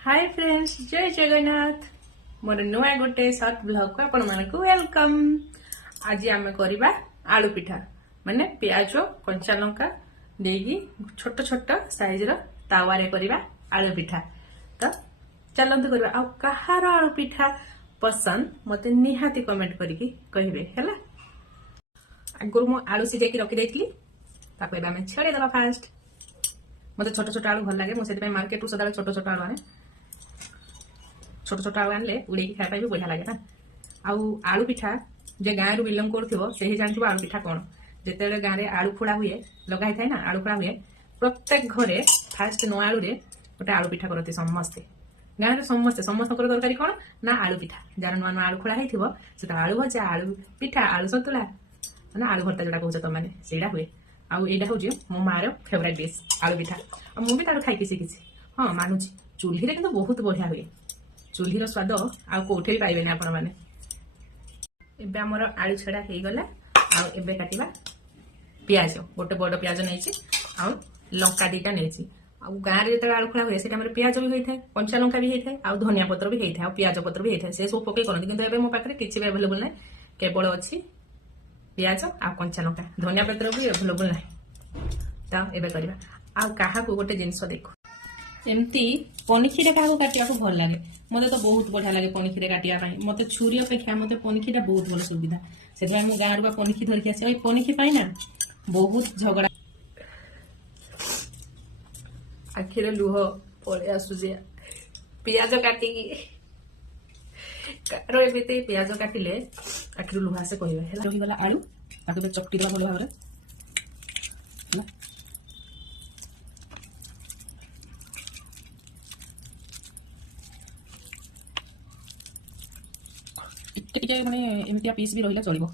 Hi friends, जय जगन्नाथ। मोर नुआ गोटे सर्ट ब्लॉग को आपण मानक वेलकम। आज आम करवा आलू पिठा माने प्याज कंचा लंका देगी छोट छोट साइज रो तावारे करवा आलू पिठा। तो चलंतु करवा। आ कहार आलू पिठा पसंद मते निहाती कमेंट करके कहिबे हैला। आगुर मो आलू सिजेकी रखी देथली ताको एबा मैं छेड़े दबा। फास्ट मते छोट छोट आलू भल लागे, मो सेति मार्केट रु सदा छोट छोट आलू आने। छोट छोट आलू आनले उड़े खाଇବା भी बढ़िया लगे ना। आलू पिठा जे गाँ रु बिलंग करथिबो सेही जानथिबो आलू पिठा कोन। जेतेले गाँ रे आलू फोड़ा हुए लगाई थाए ना, आलू फोड़ा हुए प्रत्येक घरे फास्ट नो आलू रे गोटे आलू पिठा करती समस्ते। गाँ रे समस्ते समस्तकर तरकारी कोन ना आलू पिठा। जार नुआ नुआ आलू फोड़ा हेथिबो सेटा आलू भजा, आलू पिठा, आलू सतुला ना आलू भर्ता जोटा कहउछ त माने सेडा हुए। एटा हूँ मो मार फेवरेट डिश आलू पिठा। मु भी तार खाई शिखी। हाँ मानुची चूल्ही रे किंतु बहुत बढ़िया हुए। चूल्ही स्वाद आउ कोठे पाइबे ना आपण माने। एबे हमर आलू छड़ा हे गला। आ एबे काटिबा प्याज। गोटे बड़ प्याज नैछि आ लंका दीटा नैछि। आ गाँ रे जेते आलू खड़ा हुए सेटा हमर प्याज भी होई थाए, कंचा लंका भी होई थाए, आ धनिया पत्र भी होई थाए, आ प्याज पत्र भी होई थाए। से सब पके करन किंतु एबे मो पाखरे किछि भी अवेलेबल नै। केवल अछि प्याज आ कंचा लंका, धनिया पत्र भी अवेलेबल नै। त एबे करबा। आ काहा को गोटे जिंस देखो एमती पनिखी रे काहा काटिया को भल लागे। मते तो बहुत बढ़िया लगे पनिखी रे काटिया पई। मते छुरी अपेक्षा मते पनिखी रे बहुत भल सुविधा। सेतबे हम गाँ रू पनिखी धरके आसे। ओइ पनिखी पई ना बहुत झगड़ा। आखिरे लुह पळे आसुजे पियाज काटिकी रो एबिते पियाज काटिले आखिरे लुह आसे कहिबे हैला। रही गला आलू ताको चकटी दबा भल भाबरे। टिके माने एमितिया पीस भी रहिला चलिबो।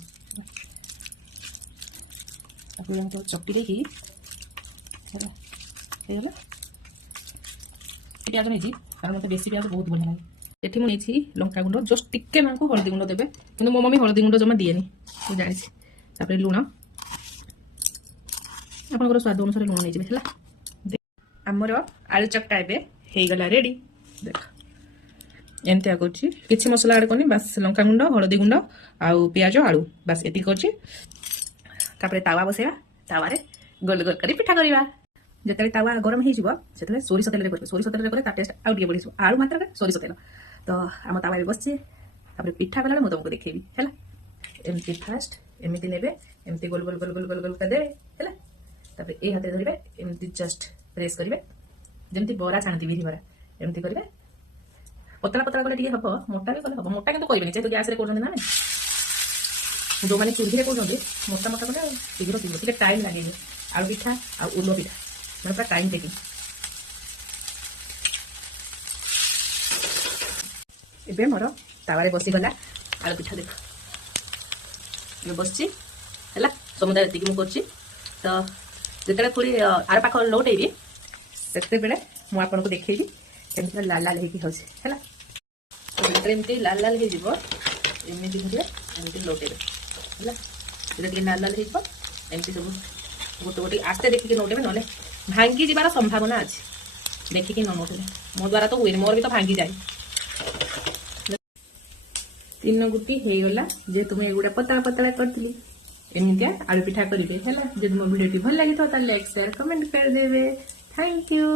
आपु हम तो चकटी देकी हैला हैला प्याज नै जी। कारण मते बेसी प्याज बहुत बढ़िया लागे। एठी मु नेछि लंका गुंड जस्ट टिके मानकु हळदी गुंड देबे, किंतु मो मम्मी हळदी गुंड जमा दिएनी मु जानि छी। तापर लूण आपनकर स्वाद अनुसार लूण नै जिबे हैला। हमर आलू चकटा एबे हे गला रेडी। देख एमती आगुची किछि मसला ऐड करनी, बस लंका गुंड, हळदी गुंड आउ प्याज आलू बस एति करची। तापरे तावा बसेवा, तावा रे गोल गोल करी पिठा करिवा। जेतले तावा गरम हे जिवो सेतले सोरिस तेल रे करबे। सोरिस तेल रे करे ता टेस्ट आउ दिए बढिसो। आलू मात्र रे सोरिस तेल। तो हम तावा रे बसची। तापरे पिठा कला मु तुमको देखेबी हैला। एमती फास्ट एमती नेबे, एमती गोल गोल गोल गोल गोल गोल कर दे हैला। तापरे ए हाथे धरिबे, एमती जस्ट प्रेस करिबे जेमती बरा छानती बिरी बरा एमती करिबे। पतला पतला गले टिके हबो, मोटा भी गले हबो। मोटा किंतु करिबेनी जेतु गैस रे करजोनी ना। जो माने चूल्ही रे करजोनी मोटा मोटा गले शीघ्र शीघ्र टिके टाइम लागे। आलू पिठा आ उलो पिठा माने पूरा टाइम टेकिंग। एबे मोर तावारे बसी गला आलू पिठा देखो ये बसची हैला। समुदाय एतिकी मु करची। तो जेतले थोड़ी आर पाख लोटेबी सेते बेले मु आपन को देखेबी केमती लाल लाल हेकी होछि हैला। तो एमती लाल लाल हे जिवो एमती धरिया एमती लोटेबे हैला। जेते टिके लाल लाल हे जिवो एमती सब गोटे गोटे आस्ते देखिके नोटेबे, नले भांगी जिबार संभावना अछि। देखिके न नोटेबे। मो द्वारा तो हुए, मोर भी तो भांगी जाय। तीन गुटी हे गला। जे तुम एगुडा पतला पतला करतली एमितिया आलू पिठा करिबे हैला। जे तुम वीडियो टी भल लागि तो लाइक शेयर कमेंट कर देबे। Thank you.